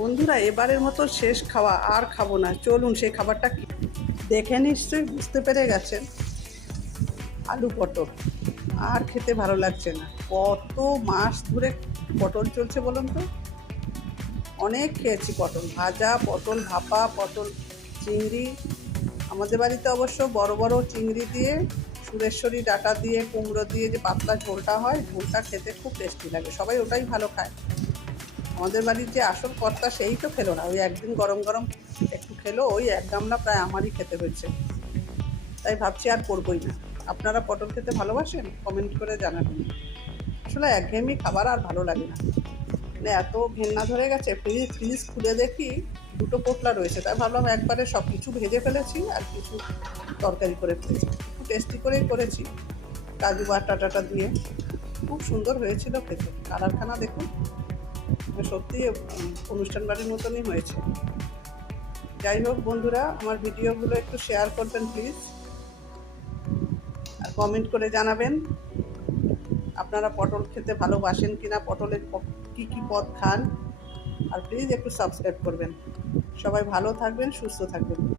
বন্ধুরা, এবারের মতো শেষ খাওয়া, আর খাবো না। চলুন সেই খাবারটা দেখে নিশ্চয়ই বুঝতে পেরে গেছেন। আলু পটল আর খেতে ভালো লাগছে না। কত মাস ধরে পটল চলছে বলুন তো। অনেক খেয়েছি পটল ভাজা, পটল ভাপা, পটল চিংড়ি। আমাদের বাড়িতে অবশ্য বড় বড় চিংড়ি দিয়ে, সুরেশ্বরী ডাঁটা দিয়ে, কুমড়ো দিয়ে যে পাতলা ঝোলটা হয়, ঝোলটা খেতে খুব টেস্টি লাগে। সবাই ওটাই ভালো খায়। আমাদের বাড়ির যে আসল কর্তা সেই তো খেলো না। ওই একদিন গরম গরম একটু খেলো, ওই এক গামলা প্রায় আমারই খেতে হয়েছে। তাই ভাবছি আর করবোই না। আপনারা পটল খেতে ভালোবাসেন? কমেন্ট করে জানাবেন। আসলে একঘেয়েমি খাবার আর ভালো লাগে না। মানে এত ঘেন্না ধরে গেছে। ফ্রিজ খুলে দেখি দুটো পোটলা রয়েছে। তাই ভাবলাম একবারে সব কিছু ভেজে ফেলেছি আর কিছু তরকারি করে ফেলেছি। একটু টেস্টি করেই করেছি, কাজু বাটা টাটা দিয়ে। খুব সুন্দর হয়েছিল খেতে। কালারখানা দেখুন, সত্যি অনুষ্ঠান বাড়ির মতনই হয়েছে। যাই হোক বন্ধুরা, আমার ভিডিওগুলো একটু শেয়ার করবেন প্লিজ, আর কমেন্ট করে জানাবেন আপনারা পটল খেতে ভালোবাসেন কিনা, পটলের কী কী পদ খান। আর প্লিজ একটু সাবস্ক্রাইব করবেন। সবাই ভালো থাকবেন, সুস্থ থাকবেন।